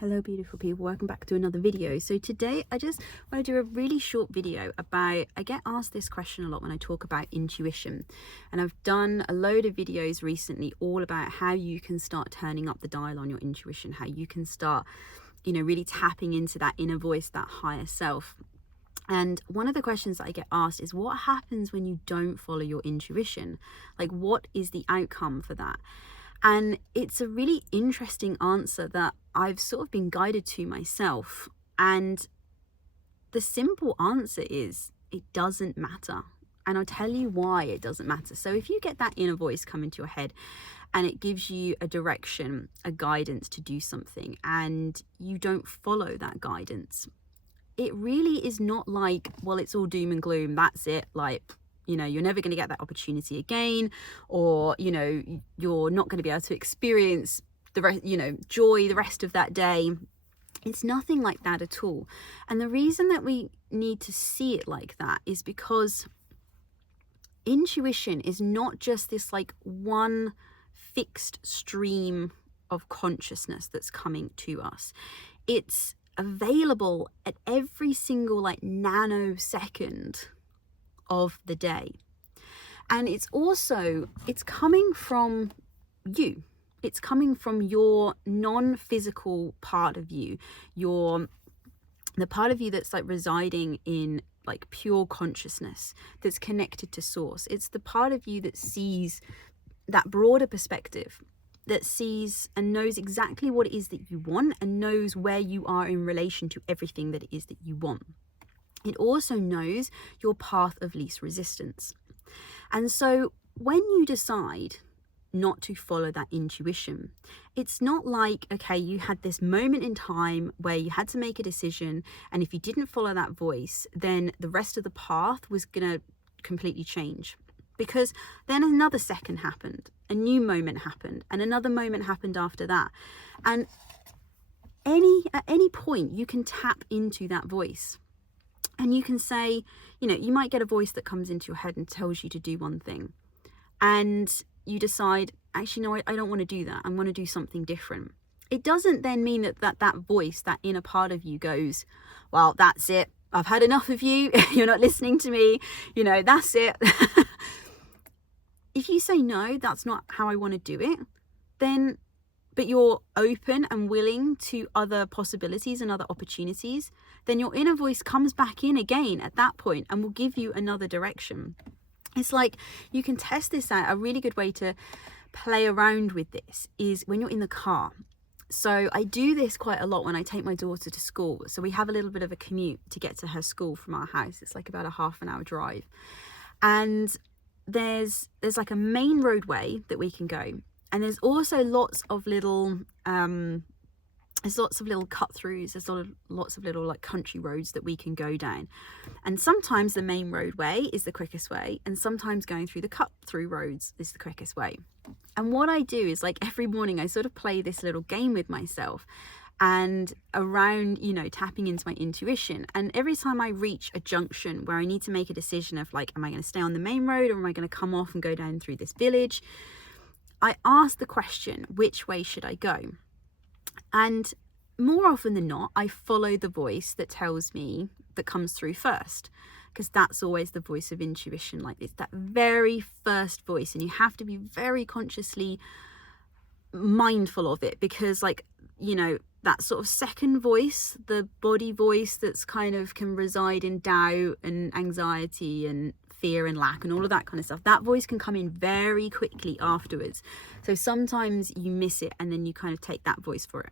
Hello beautiful people, welcome back to another video. So today I just want to do a really short video about, I get asked this question a lot when I talk about intuition, and I've done a load of videos recently all about how you can start turning up the dial on your intuition, how you can start, really tapping into that inner voice, that higher self. And one of the questions that I get asked is, what happens when you don't follow your intuition? Like, what is the outcome for that? And it's a really interesting answer that I've sort of been guided to myself. And the simple answer is, it doesn't matter. And I'll tell you why it doesn't matter. So if you get that inner voice come into your head and it gives you a direction, a guidance to do something, and you don't follow that guidance, it really is not like, well, it's all doom and gloom, that's it, like, you're never going to get that opportunity again, or, you're not going to be able to experience the rest, joy the rest of that day. It's nothing like that at all. And the reason that we need to see it like that is because intuition is not just this like one fixed stream of consciousness that's coming to us. It's available at every single like nanosecond of the day. And it's coming from you. It's coming from your non-physical part of you, the part of you that's like residing in like pure consciousness, that's connected to source. It's the part of you that sees that broader perspective, that sees and knows exactly what it is that you want and knows where you are in relation to everything that it is that you want. It also knows your path of least resistance. And so when you decide not to follow that intuition, it's not like, okay, you had this moment in time where you had to make a decision, and if you didn't follow that voice, then the rest of the path was going to completely change. Because then another second happened, a new moment happened, and another moment happened after that. And at any point, you can tap into that voice. And you can say, you might get a voice that comes into your head and tells you to do one thing. And you decide, actually, no, I don't want to do that. I want to do something different. It doesn't then mean that voice, that inner part of you goes, well, that's it. I've had enough of you. You're not listening to me. That's it. If you say, no, that's not how I want to do it, then, but you're open and willing to other possibilities and other opportunities, then your inner voice comes back in again at that point and will give you another direction. It's like, you can test this out. A really good way to play around with this is when you're in the car. So I do this quite a lot when I take my daughter to school. So we have a little bit of a commute to get to her school from our house. It's like about a half an hour drive. And there's like a main roadway that we can go. And there's also lots of little cut throughs. There's lots of little like country roads that we can go down. And sometimes the main roadway is the quickest way, and sometimes going through the cut through roads is the quickest way. And what I do is, like, every morning I sort of play this little game with myself and around, tapping into my intuition. And every time I reach a junction where I need to make a decision of like, am I going to stay on the main road, or am I going to come off and go down through this village, I ask the question, which way should I go? And more often than not, I follow the voice that tells me, that comes through first, because that's always the voice of intuition. Like, it's that very first voice, and you have to be very consciously mindful of it, because that sort of second voice, the body voice that's kind of can reside in doubt and anxiety and fear and lack and all of that kind of stuff, that voice can come in very quickly afterwards. So sometimes you miss it and then you kind of take that voice for it.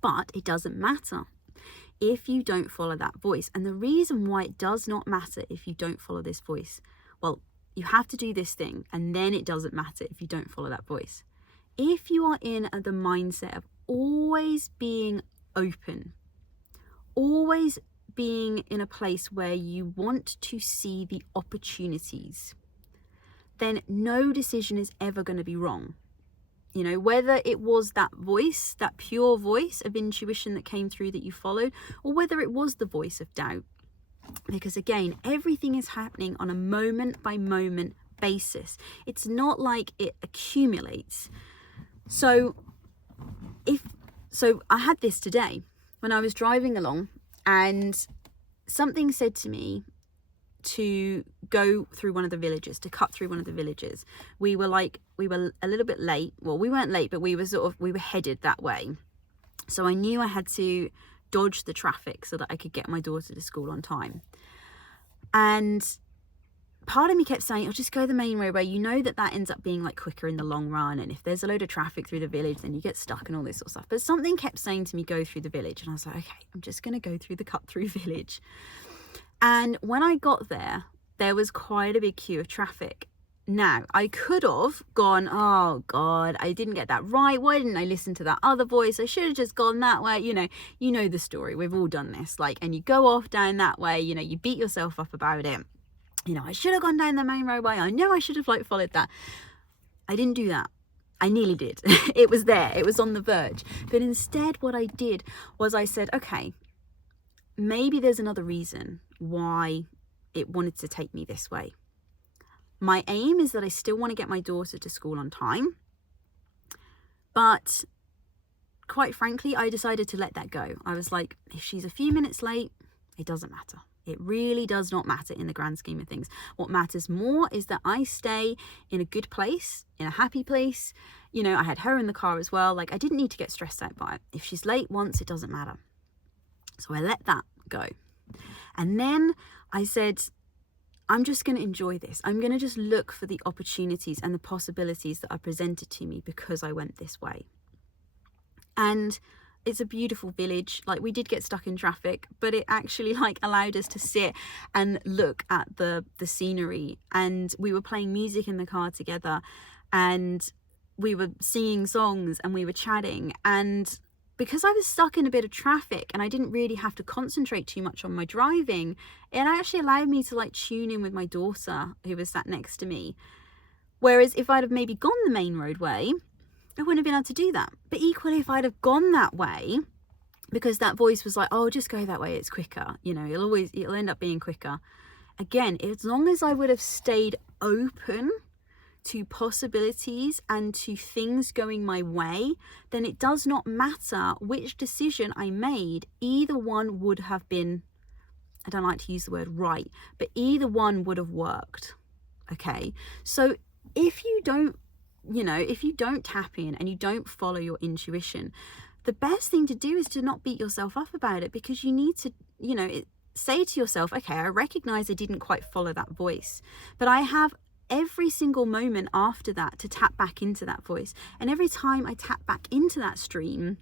But it doesn't matter if you don't follow that voice. And the reason why it does not matter if you don't follow this voice, well, you have to do this thing, and then it doesn't matter if you don't follow that voice. If you are in the mindset of always being open, always being in a place where you want to see the opportunities, then no decision is ever going to be wrong. Whether it was that voice, that pure voice of intuition that came through that you followed, or whether it was the voice of doubt. Because again, everything is happening on a moment by moment basis. It's not like it accumulates. So if So I had this today when I was driving along, and something said to me to go through one of the villages, to cut through one of the villages. We were a little bit late. Well, we weren't late, but we were headed that way. So I knew I had to dodge the traffic so that I could get my daughter to school on time. And part of me kept saying, I'll just go the main roadway. You know that ends up being like quicker in the long run. And if there's a load of traffic through the village, then you get stuck and all this sort of stuff. But something kept saying to me, go through the village. And I was like, okay, I'm just going to go through the cut through village. And when I got there, there was quite a big queue of traffic. Now, I could have gone, oh God, I didn't get that right. Why didn't I listen to that other voice? I should have just gone that way. You know the story. We've all done this. And you go off down that way, you beat yourself up about it. I should have gone down the main roadway. I know I should have followed that. I didn't do that. I nearly did. It was there. It was on the verge. But instead, what I did was I said, okay, maybe there's another reason why it wanted to take me this way. My aim is that I still want to get my daughter to school on time. But quite frankly, I decided to let that go. I was like, if she's a few minutes late, it doesn't matter. It really does not matter in the grand scheme of things. What matters more is that I stay in a good place, in a happy place. I had her in the car as well. I didn't need to get stressed out by it. If she's late once, it doesn't matter. So I let that go. And then I said, I'm just going to enjoy this. I'm going to just look for the opportunities and the possibilities that are presented to me because I went this way. And it's a beautiful village. We did get stuck in traffic, but it actually allowed us to sit and look at the scenery. And we were playing music in the car together, and we were singing songs, and we were chatting. And because I was stuck in a bit of traffic and I didn't really have to concentrate too much on my driving, it actually allowed me to tune in with my daughter who was sat next to me. Whereas if I'd have maybe gone the main roadway, I wouldn't have been able to do that. But equally, if I'd have gone that way, because that voice was like, oh, just go that way, it's quicker. It'll end up being quicker. Again, as long as I would have stayed open to possibilities and to things going my way, then it does not matter which decision I made. Either one would have been, I don't like to use the word right, but either one would have worked. Okay. So if you don't tap in and you don't follow your intuition, the best thing to do is to not beat yourself up about it, because you need to, say to yourself, okay, I recognize I didn't quite follow that voice, but I have every single moment after that to tap back into that voice. And every time I tap back into that stream,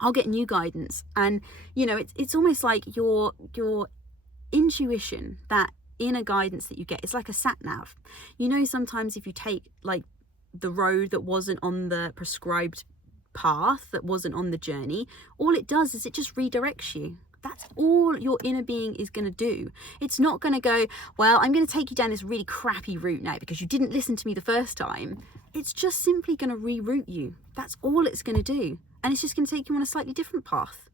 I'll get new guidance. And, it's almost like your intuition, that inner guidance that you get, it's like a sat nav. Sometimes if you take the road that wasn't on the prescribed path, that wasn't on the journey, all it does is it just redirects you. That's all your inner being is going to do. It's not going to go, well, I'm going to take you down this really crappy route now because you didn't listen to me the first time. It's just simply going to reroute you. That's all it's going to do. And it's just going to take you on a slightly different path.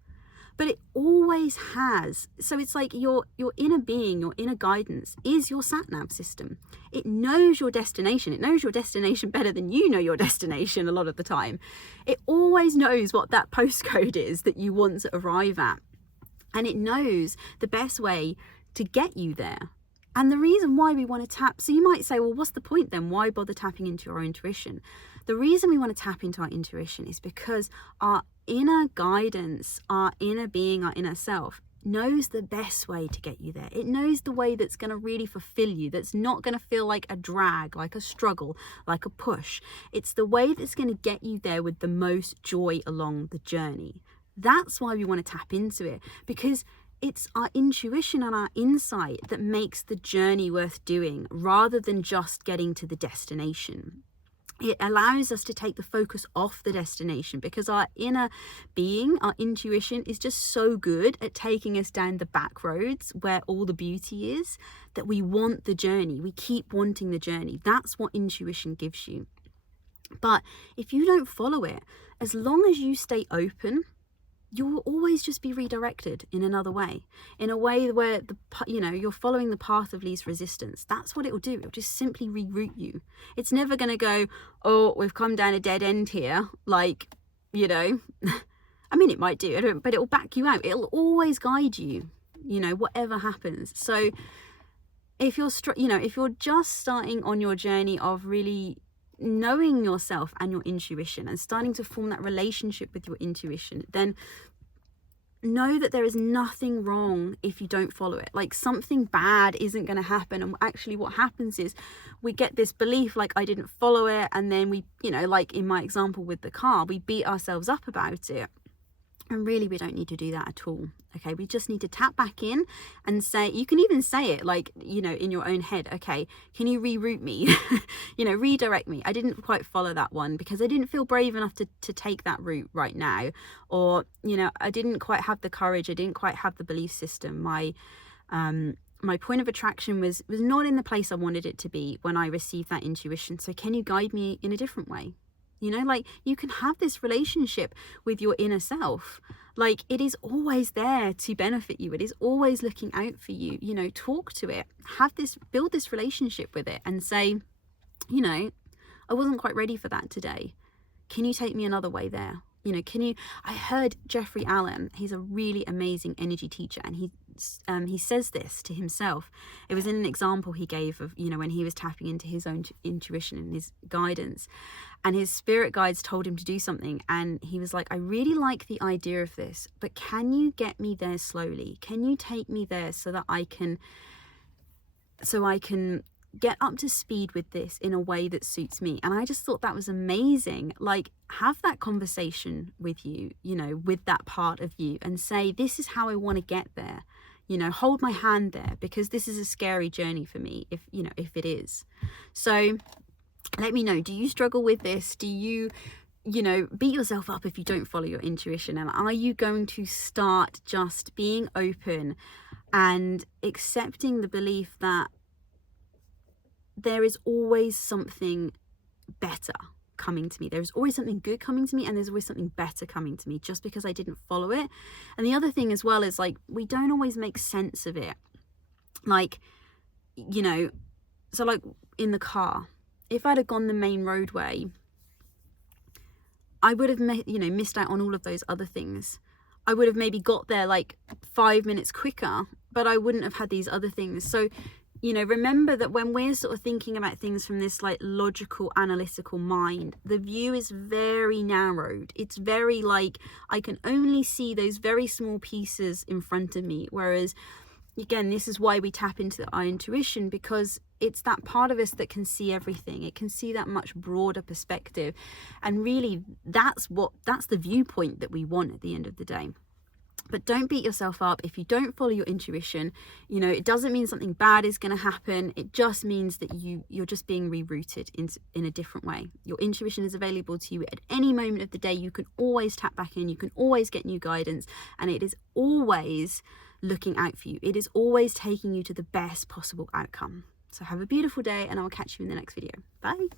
But it always has. So it's like your inner being, your inner guidance is your sat-nav system. It knows your destination. It knows your destination better than you know your destination a lot of the time. It always knows what that postcode is that you want to arrive at. And it knows the best way to get you there. And the reason why we want to tap, so you might say, well, what's the point then? Why bother tapping into our intuition? The reason we want to tap into our intuition is because our inner guidance, our inner being, our inner self knows the best way to get you there. It knows the way that's going to really fulfill you, that's not going to feel like a drag, like a struggle, like a push. It's the way that's going to get you there with the most joy along the journey. That's why we want to tap into it, because it's our intuition and our insight that makes the journey worth doing rather than just getting to the destination. It allows us to take the focus off the destination, because our inner being, our intuition, is just so good at taking us down the back roads where all the beauty is, that we want the journey. We keep wanting the journey. That's what intuition gives you. But if you don't follow it, as long as you stay open, you will always just be redirected in another way, in a way where you're following the path of least resistance. That's what it will do. It'll just simply reroute you. It's never going to go, oh, we've come down a dead end here, I mean, it might do, but it'll back you out. It'll always guide you, you know, whatever happens. So if you're, if you're just starting on your journey of really knowing yourself and your intuition and starting to form that relationship with your intuition, then know that there is nothing wrong if you don't follow it. Like, something bad isn't going to happen. And actually what happens is we get this belief like, I didn't follow it, and then we, you know, like in my example with the car, we beat ourselves up about it. And really, we don't need to do that at all. Okay, we just need to tap back in and say, you can even say it like, you know, in your own head. Okay, can you reroute me? You know, redirect me. I didn't quite follow that one because I didn't feel brave enough to take that route right now. Or, you know, I didn't quite have the courage. I didn't quite have the belief system. My point of attraction was not in the place I wanted it to be when I received that intuition. So can you guide me in a different way? You know, like, you can have this relationship with your inner self. Like, it is always there to benefit you. It is always looking out for you. You know, talk to it, build this relationship with it and say, you know, I wasn't quite ready for that today. Can you take me another way there? You know, I heard Jeffrey Allen, he's a really amazing energy teacher, and he says this to himself. It was in an example he gave of, you know, when he was tapping into his own intuition and his guidance, and his spirit guides told him to do something, and he was like, I really like the idea of this, but can you get me there slowly? Can you take me there so that I can get up to speed with this in a way that suits me? And I just thought that was amazing. Like, have that conversation with you, you know, with that part of you, and say, this is how I want to get there. You know, hold my hand there, because this is a scary journey for me, if it is. So let me know, do you struggle with this? Do you beat yourself up if you don't follow your intuition? And are you going to start just being open and accepting the belief that there is always something better coming to me? There's always something good coming to me, and there's always something better coming to me, just because I didn't follow it. And the other thing as well is, like, we don't always make sense of it. Like, you know, so like in the car, if I'd have gone the main roadway, I would have missed out on all of those other things. I would have maybe got there like 5 minutes quicker, but I wouldn't have had these other things. So, you know, remember that when we're sort of thinking about things from this like logical, analytical mind, the view is very narrowed. It's very like, I can only see those very small pieces in front of me. Whereas, again, this is why we tap into our intuition, because it's that part of us that can see everything. It can see that much broader perspective. And really, that's the viewpoint that we want at the end of the day. But don't beat yourself up if you don't follow your intuition. You know, it doesn't mean something bad is going to happen. It just means that you're just being rerouted in a different way. Your intuition is available to you at any moment of the day. You can always tap back in. You can always get new guidance. And it is always looking out for you. It is always taking you to the best possible outcome. So have a beautiful day, and I'll catch you in the next video. Bye.